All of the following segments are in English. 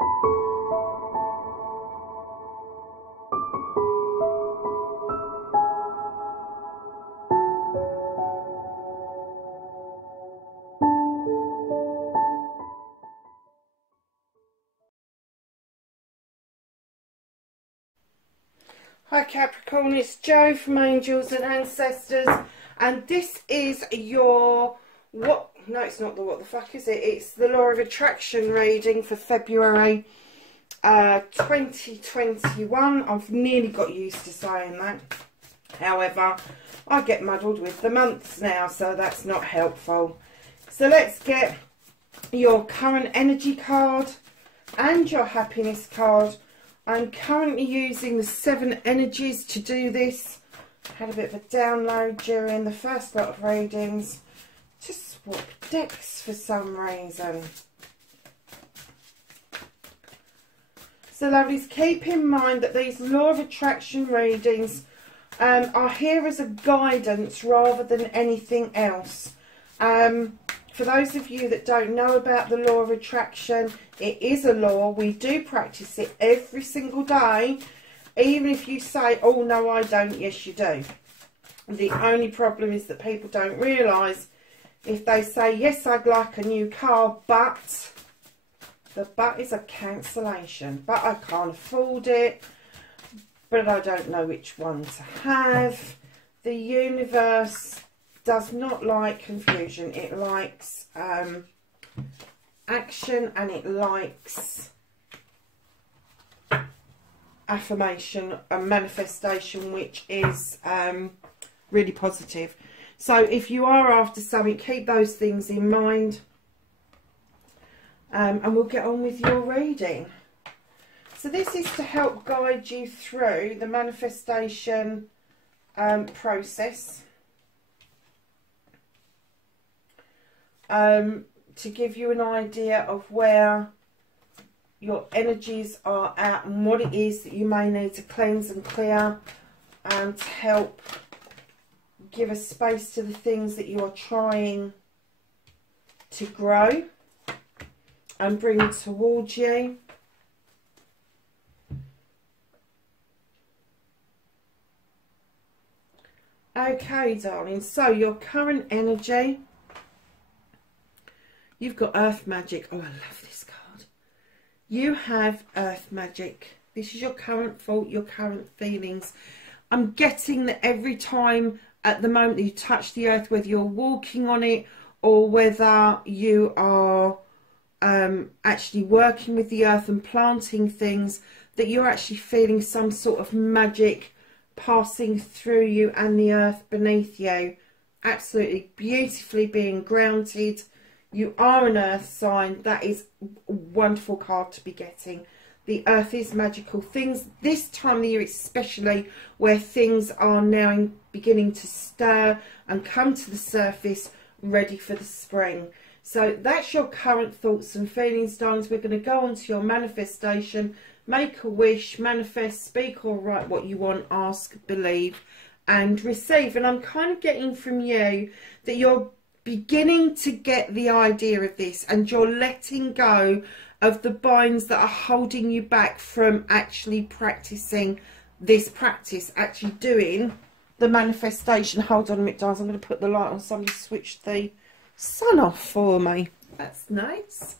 Hi Capricorn, it's Jo from Angels and Ancestors, and this is your what it's not the what the fuck is it? It's the Law of Attraction reading for February 2021. I've nearly got used to saying that. However, I get muddled with the months now, so that's not helpful. So let's get your current energy card and your happiness card. I'm currently using the 7 energies to do this. Had a bit of a download during the first lot of readings. Just swap decks for some reason. So lovelies, keep in mind that these Law of Attraction readings are here as a guidance rather than anything else. For those of you that don't know about the Law of Attraction, it is a law. We do practice it every single day. Even if you say, oh no I don't, yes you do. The only problem is that people don't realise if they say, yes I'd like a new car, but the but is a cancellation. But I can't afford it, but I don't know which one to have. The universe does not like confusion. It likes action, and it likes affirmation and manifestation, which is really positive. So if you are after something, keep those things in mind, and we'll get on with your reading. So this is to help guide you through the manifestation process. To give you an idea of where your energies are at and what it is that you may need to cleanse and clear, and to help give a space to the things that you are trying to grow and bring towards you. Okay, darling, so your current energy. You've got Earth Magic. Oh, I love this card. You have Earth Magic. This is your current thought, your current feelings. I'm getting that every time at the moment that you touch the earth, whether you're walking on it or whether you are actually working with the earth and planting things, that you're actually feeling some sort of magic passing through you and the earth beneath you. Absolutely beautifully being grounded. You are an earth sign. That is a wonderful card to be getting. The earth is magical. Things this time of the year especially, where things are now beginning to stir and come to the surface, ready for the spring. So that's your current thoughts and feelings, darlings. We're going to go on to your manifestation. Make a wish, manifest, speak or write what you want, ask, believe and receive. And I'm kind of getting from you that you're beginning to get the idea of this, and you're letting go of the binds that are holding you back from actually practicing this practice, actually doing the manifestation. Hold on a minute, darling. I'm going to put the light on. Somebody switched the sun off for me. That's nice.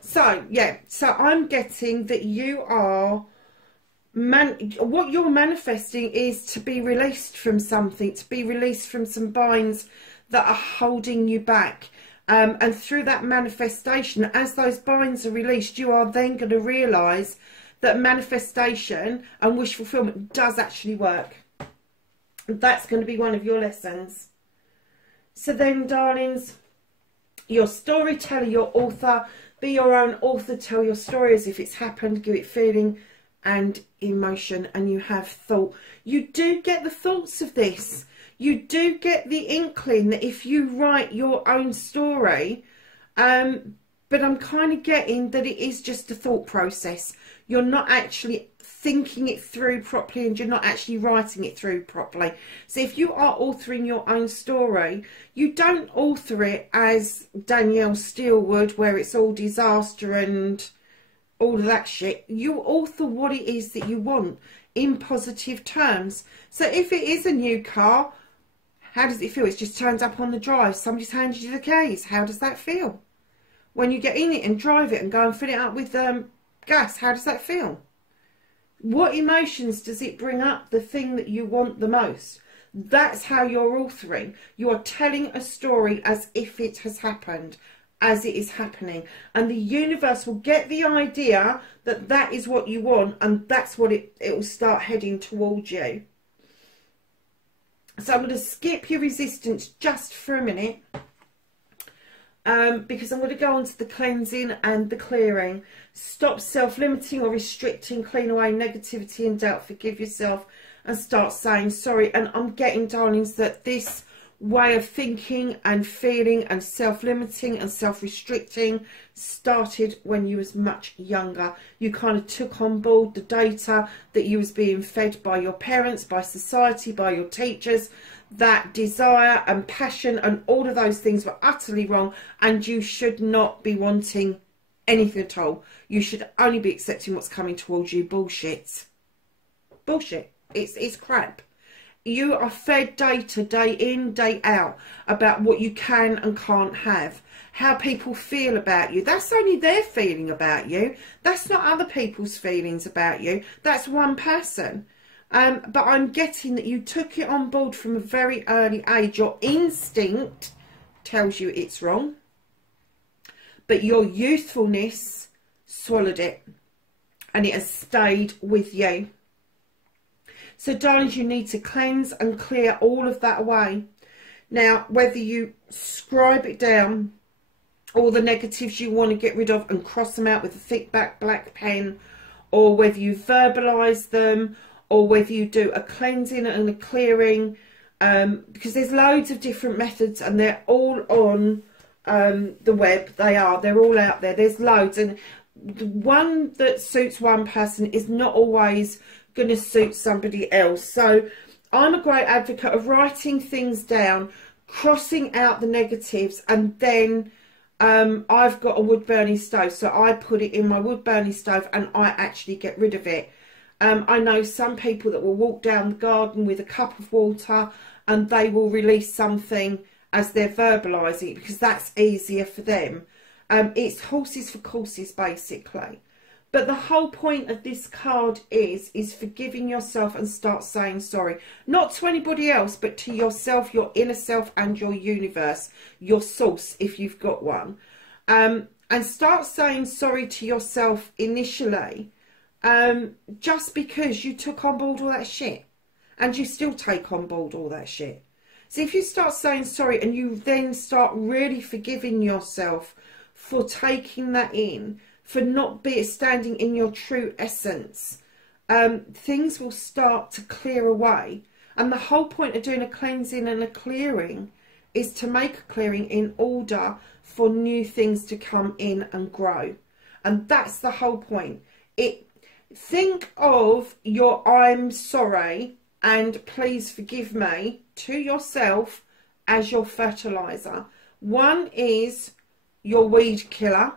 So, yeah. So I'm getting that you are... what you're manifesting is to be released from something, to be released from some binds that are holding you back. And through that manifestation, as those binds are released, you are then going to realise that manifestation and wish fulfillment does actually work. That's going to be one of your lessons. So then, darlings, your storyteller, your author, be your own author. Tell your story as if it's happened. Give it feeling and emotion, and you have thought. You do get the thoughts of this. You do get the inkling that if you write your own story, but I'm kind of getting that it is just a thought process. You're not actually thinking it through properly, and you're not actually writing it through properly. So if you are authoring your own story, you don't author it as Danielle Steele would, where it's all disaster and all of that shit. You author what it is that you want in positive terms. So if it is a new car, how does it feel? It's just turned up on the drive. Somebody's handed you the keys. How does that feel? When you get in it and drive it and go and fill it up with gas, how does that feel? What emotions does it bring up the thing that you want the most? That's how you're authoring. You are telling a story as if it has happened, as it is happening. And the universe will get the idea that that is what you want, and that's what it will start heading towards you. So I'm going to skip your resistance just for a minute, because I'm going to go on to the cleansing and the clearing. Stop self-limiting or restricting, clean away negativity and doubt, forgive yourself and start saying sorry. And I'm getting, darlings, that this way of thinking and feeling and self-limiting and self-restricting started when you was much younger. You kind of took on board the data that you was being fed by your parents, by society, by your teachers. That desire and passion and all of those things were utterly wrong, and you should not be wanting anything at all. You should only be accepting what's coming towards you. Bullshit. Bullshit. It's crap. You are fed data day in, day out about what you can and can't have, how people feel about you. That's only their feeling about you. That's not other people's feelings about you. That's one person. But I'm getting that you took it on board from a very early age. Your instinct tells you it's wrong, but your youthfulness swallowed it, and it has stayed with you. So, darlings, you need to cleanse and clear all of that away. Now, whether you scribe it down, all the negatives you want to get rid of and cross them out with a thick back black pen, or whether you verbalise them, or whether you do a cleansing and a clearing, because there's loads of different methods and they're all on the web. They're all out there. There's loads, and the one that suits one person is not always going to suit somebody else. So I'm a great advocate of writing things down, crossing out the negatives, and then I've got a wood burning stove, so I put it in my wood burning stove and I actually get rid of it. I know some people that will walk down the garden with a cup of water and they will release something as they're verbalising it, because that's easier for them. It's horses for courses, basically. But the whole point of this card is forgiving yourself and start saying sorry. Not to anybody else, but to yourself, your inner self and your universe, your source, if you've got one. And start saying sorry to yourself initially, just because you took on board all that shit. And you still take on board all that shit. So if you start saying sorry and you then start really forgiving yourself for taking that in, for not standing in your true essence, things will start to clear away. And the whole point of doing a cleansing and a clearing is to make a clearing in order for new things to come in and grow. And that's the whole point. Think of your I'm sorry and please forgive me to yourself as your fertilizer. One is your weed killer,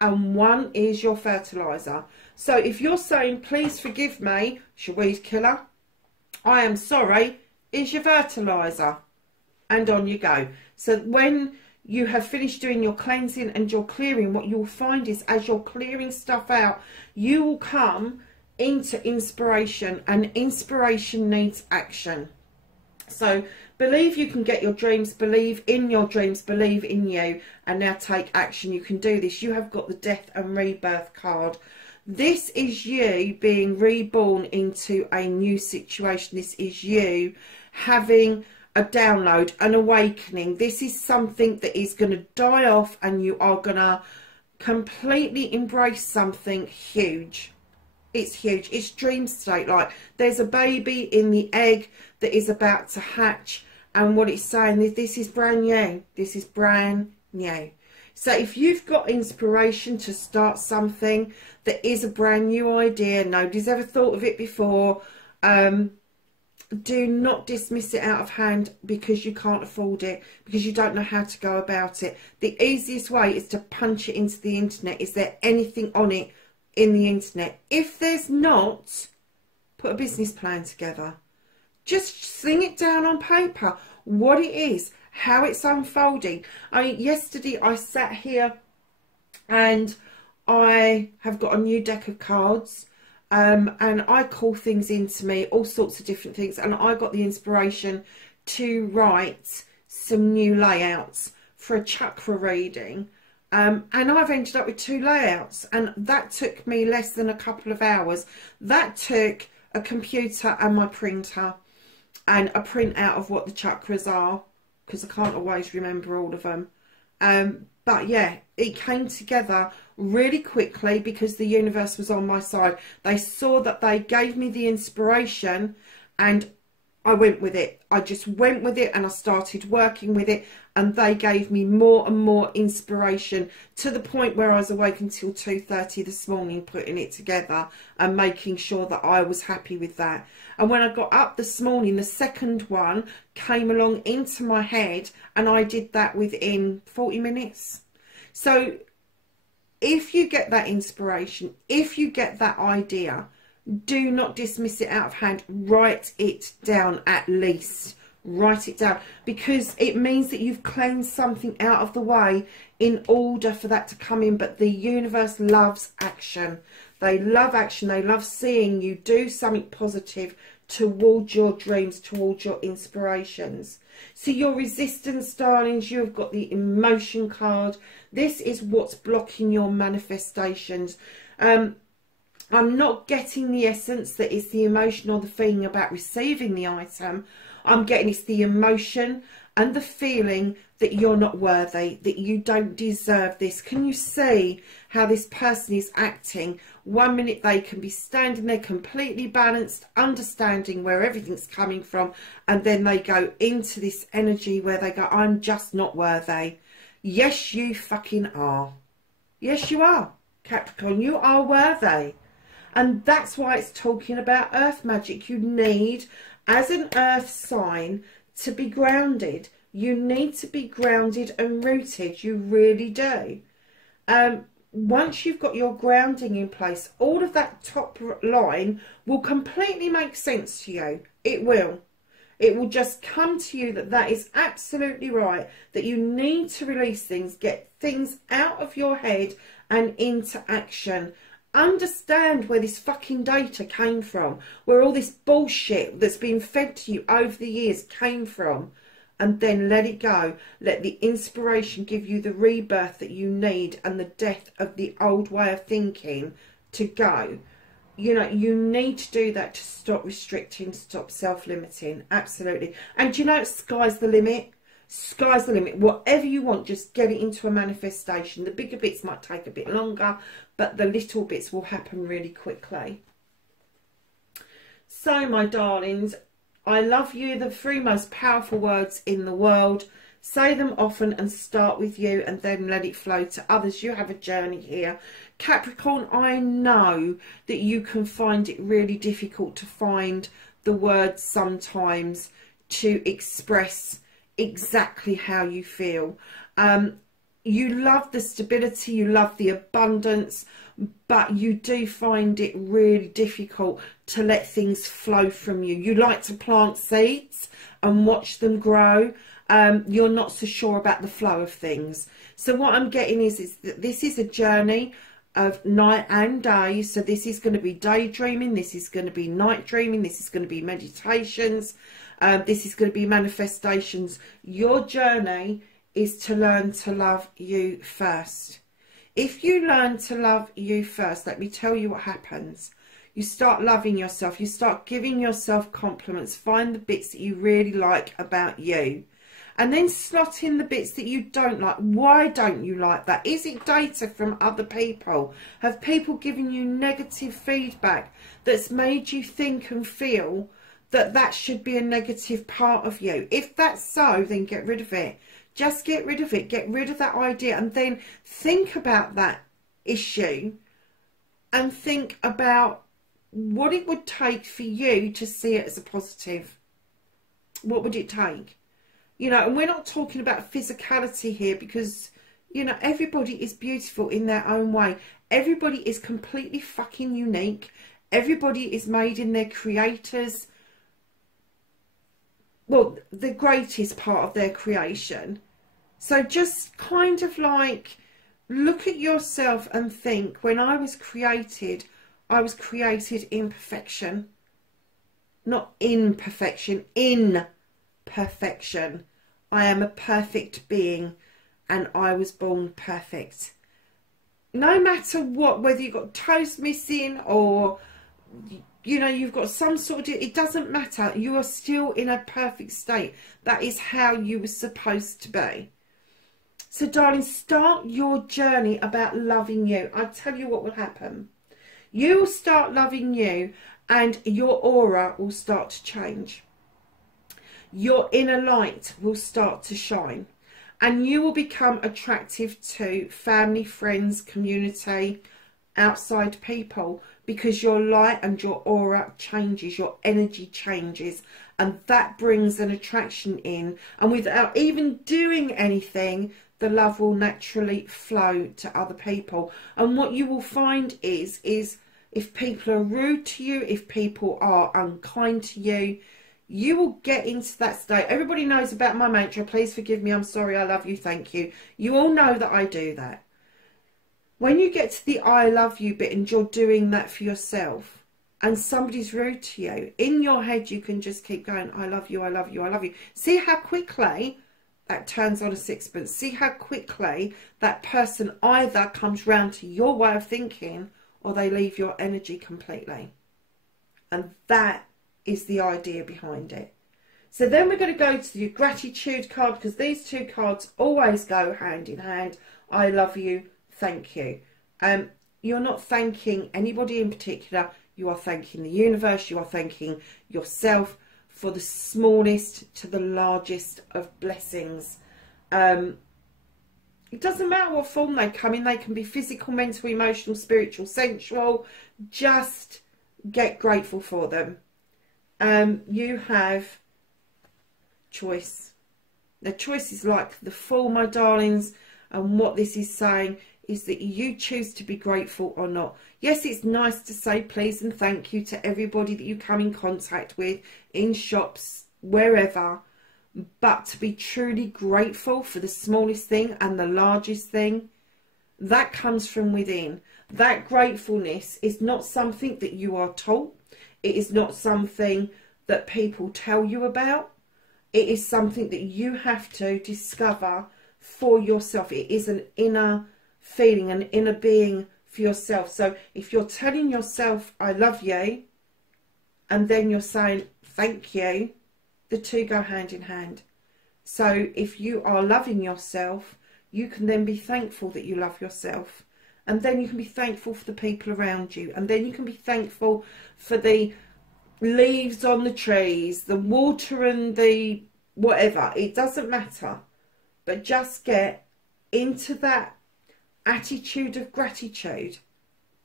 and one is your fertilizer. So if you're saying please forgive me, it's your weed killer, I am sorry is your fertilizer, and on you go. So when you have finished doing your cleansing and your clearing, what you'll find is as you're clearing stuff out, you will come into inspiration, and inspiration needs action. So believe you can get your dreams, believe in your dreams, believe in you, and now take action. You can do this. You have got the death and rebirth card. This is you being reborn into a new situation. This is you having a download, an awakening. This is something that is going to die off, and you are going to completely embrace something huge. It's huge. It's dream state. Like there's a baby in the egg that is about to hatch, and what it's saying is this is brand new. This is brand new. So if you've got inspiration to start something that is a brand new idea, nobody's ever thought of it before, do not dismiss it out of hand because you can't afford it, because you don't know how to go about it. The easiest way is to punch it into the internet. Is there anything on it in the internet. If there's not, put a business plan together. Just sling it down on paper, what it is, how it's unfolding. Yesterday I sat here and I have got a new deck of cards, and I call things into me, all sorts of different things, and I got the inspiration to write some new layouts for a chakra reading, and I've ended up with 2 layouts, and that took me less than a couple of hours. That took a computer and my printer and a printout of what the chakras are, because I can't always remember all of them. But yeah, it came together really quickly because the universe was on my side. They saw that, they gave me the inspiration, and I went with it. I just went with it and I started working with it, and they gave me more and more inspiration, to the point where I was awake until 2:30 this morning putting it together and making sure that I was happy with that. And when I got up this morning, the second one came along into my head, and I did that within 40 minutes. So if you get that inspiration, if you get that idea, do not dismiss it out of hand. Write it down, at least. Write it down, because it means that you've cleansed something out of the way in order for that to come in. But the universe loves action. They love action. They love seeing you do something positive towards your dreams, towards your inspirations. So your resistance, darlings, you've got the emotion card. This is what's blocking your manifestations. I'm not getting the essence that it's the emotion or the feeling about receiving the item. I'm getting it's the emotion and the feeling that you're not worthy, that you don't deserve this. Can you see how this person is acting? 1 minute they can be standing there completely balanced, understanding where everything's coming from, and then they go into this energy where they go, I'm just not worthy. Yes, you fucking are. Yes, you are, Capricorn. You are worthy. And that's why it's talking about earth magic. You need, as an earth sign, to be grounded. You need to be grounded and rooted. You really do. Once you've got your grounding in place, all of that top line will completely make sense to you. It will. It will just come to you that that is absolutely right, that you need to release things, get things out of your head and into action. Understand where this fucking data came from, where all this bullshit that's been fed to you over the years came from, and then let it go. Let the inspiration give you the rebirth that you need, and the death of the old way of thinking to go. You know, you need to do that to stop restricting, stop self-limiting. Absolutely. And you know, sky's the limit. Sky's the limit. Whatever you want, just get it into a manifestation. The bigger bits might take a bit longer, but the little bits will happen really quickly. So, my darlings, I love you. The 3 most powerful words in the world. Say them often and start with you, and then let it flow to others. You have a journey here. Capricorn, I know that you can find it really difficult to find the words sometimes to express exactly how you feel. You love the stability, you love the abundance, but you do find it really difficult to let things flow from you. You like to plant seeds and watch them grow. You're not so sure about the flow of things. So what I'm getting is that this is a journey of night and day. So this is going to be daydreaming, this is going to be night dreaming, this is going to be meditations, this is going to be manifestations. Your journey is to learn to love you first. If you learn to love you first, let me tell you what happens. You start loving yourself, you start giving yourself compliments, find the bits that you really like about you, and then slot in the bits that you don't like. Why don't you like that? Is it data from other people? Have people given you negative feedback that's made you think and feel that that should be a negative part of you? If that's so, then get rid of it. Just get rid of it. Get rid of that idea, and then think about that issue and think about what it would take for you to see it as a positive. What would it take? You know, and we're not talking about physicality here, because, You know, everybody is beautiful in their own way. Everybody is completely fucking unique. Everybody is made in their creator's, well, the greatest part of their creation. So just kind of like look at yourself and think, when I was created in perfection. Not in perfection, in perfection. I am a perfect being and I was born perfect. No matter what, whether you've got toes missing or, you know, you've got some sort of, it doesn't matter. You are still in a perfect state. That is how you were supposed to be. So, darling, start your journey about loving you. I tell you what will happen. You will start loving you and your aura will start to change. Your inner light will start to shine. And you will become attractive to family, friends, community, outside people, because your light and your aura changes, your energy changes, and that brings an attraction in. And without even doing anything, the love will naturally flow to other people. And what you will find is if people are rude to you, if people are unkind to you, you will get into that state. Everybody knows about my mantra, please forgive me, I'm sorry, I love you, thank you. You all know that I do that. When you get to the I love you bit and you're doing that for yourself and somebody's rude to you, in your head you can just keep going, I love you, I love you, I love you. See how quickly that turns on a sixpence. See how quickly that person either comes round to your way of thinking or they leave your energy completely. And that is the idea behind it. So then we're going to go to the gratitude card, because these two cards always go hand in hand. I love you, thank you. You're not thanking anybody in particular. You are thanking the universe. You are thanking yourself for the smallest to the largest of blessings. It doesn't matter what form they come in. They can be physical, mental, emotional, spiritual, sensual. Just get grateful for them. You have choice. The choice is like the Fool, my darlings, and what this is saying is that you choose to be grateful or not. Yes, it's nice to say please and thank you to everybody that you come in contact with, in shops, wherever, but to be truly grateful for the smallest thing and the largest thing, that comes from within. That gratefulness is not something that you are taught. It is not something that people tell you about. It is something that you have to discover for yourself. It is an inner feeling, an inner being for yourself. So if you're telling yourself, I love you, and then you're saying, thank you, the two go hand in hand. So if you are loving yourself, you can then be thankful that you love yourself. And then you can be thankful for the people around you. And then you can be thankful for the leaves on the trees, the water and the whatever. It doesn't matter. But just get into that attitude of gratitude.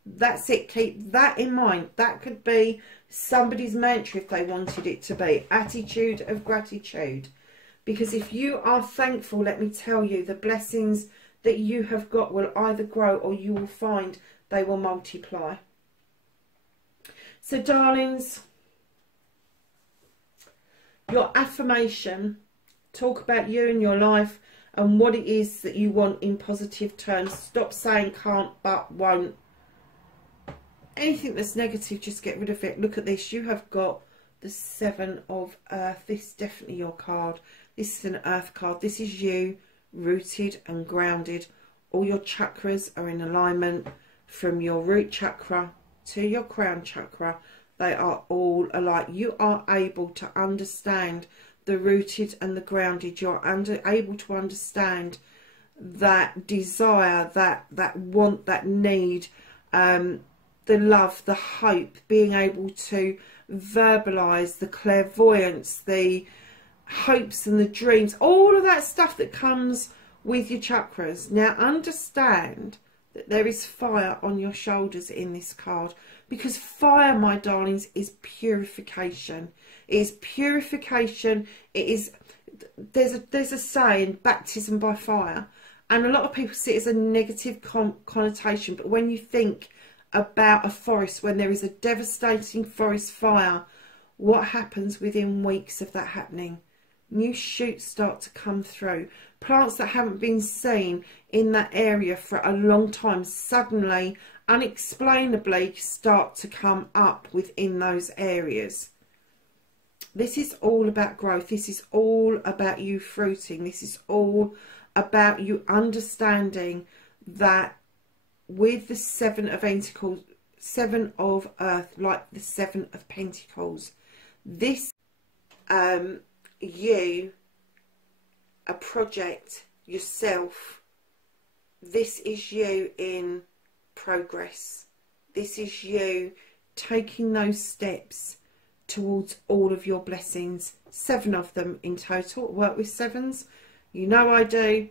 That's it. Keep that in mind. That could be somebody's mantra if they wanted it to be. Attitude of gratitude. Because if you are thankful, let me tell you, the blessings that you have got will either grow or you will find they will multiply. So, darlings, your affirmation, talk about you and your life and what it is that you want in positive terms. Stop saying can't, but, won't. Anything that's negative, just get rid of it. Look at this. You have got the Seven of Earth. This is definitely your card. This is an Earth card. This is you, rooted and grounded. All your chakras are in alignment from your root chakra to your crown chakra. They are all alike. You are able to understand the rooted and the grounded. You're able to understand that desire, that want, that need, the love, the hope, being able to verbalise, the clairvoyance, the hopes and the dreams, all of that stuff that comes with your chakras. Now understand that there is fire on your shoulders in this card, because fire, my darlings, is purification. It is purification. It is, there's a saying, baptism by fire, And a lot of people see it as a negative connotation, but when you think about a forest, when there is a devastating forest fire, what happens within weeks of that happening? New shoots start to come through. Plants that haven't been seen in that area for a long time suddenly, unexplainably, start to come up within those areas. This is all about growth. This is all about you fruiting. This is all about you understanding that with the Seven of Pentacles, Seven of Earth, like the Seven of Pentacles, this you, a project, yourself, this is you in progress. This is you taking those steps towards all of your blessings. 7 of them in total. Work with 7s, you know I do.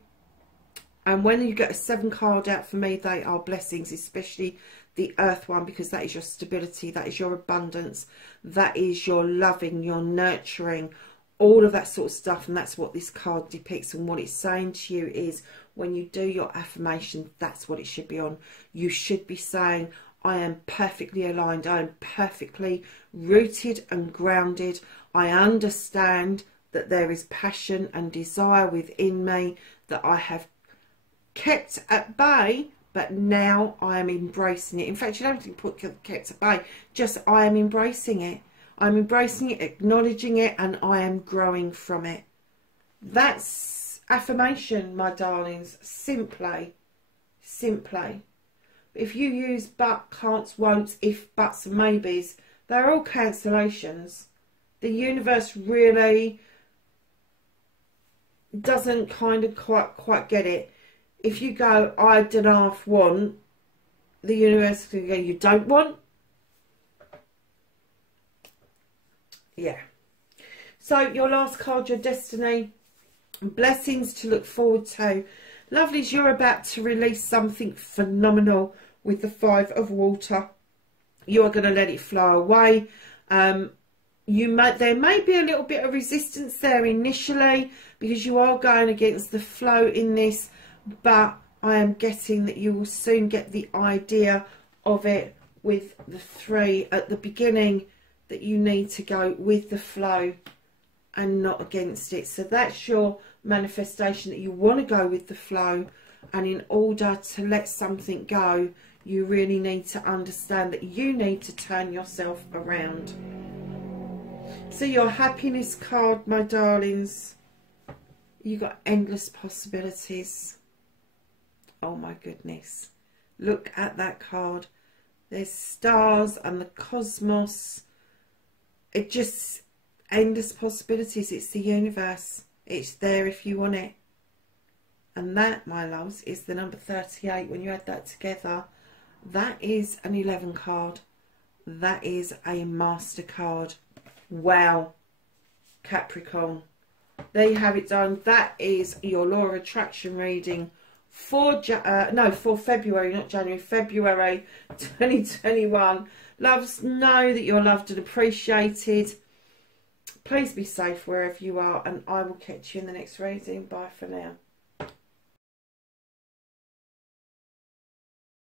And when you get a 7 card out, for me, they are blessings, especially the Earth one, because that is your stability, that is your abundance, that is your loving, your nurturing, all of that sort of stuff. And that's what this card depicts. And what it's saying to you is, when you do your affirmation, that's what it should be on. You should be saying, I am perfectly aligned, I am perfectly rooted and grounded. I understand that there is passion and desire within me that I have kept at bay, but now I am embracing it. In fact, you don't have to put kept at bay, just I am embracing it. I'm embracing it, acknowledging it, and I am growing from it. That's affirmation, my darlings. Simply. If you use but, can'ts, won'ts, if, buts and maybes, they're all cancellations. The universe really doesn't kind of quite get it. If you go, I don't half want, the universe can go, you don't want? Yeah. So your last card, your destiny, blessings to look forward to. Lovelies, you're about to release something phenomenal with the 5 of water. You are going to let it flow away. There may be a little bit of resistance there initially, because you are going against the flow in this, but I am getting that you will soon get the idea of it with the 3 at the beginning, that you need to go with the flow and not against it. So that's your manifestation, that you want to go with the flow, and in order to let something go, you really need to understand that you need to turn yourself around. So your happiness card, my darlings, you got endless possibilities. Oh my goodness, look at that card. There's stars and the cosmos. It just, endless possibilities. It's the universe. It's there if you want it. And that, my loves, is the number 38. When you add that together, that is an 11 card. That is a master card. Wow, Capricorn. There you have it done. That is your law of attraction reading for February, not January, February 2021. Loves, know that you're loved and appreciated. Please be safe wherever you are, and I will catch you in the next reading. Bye for now.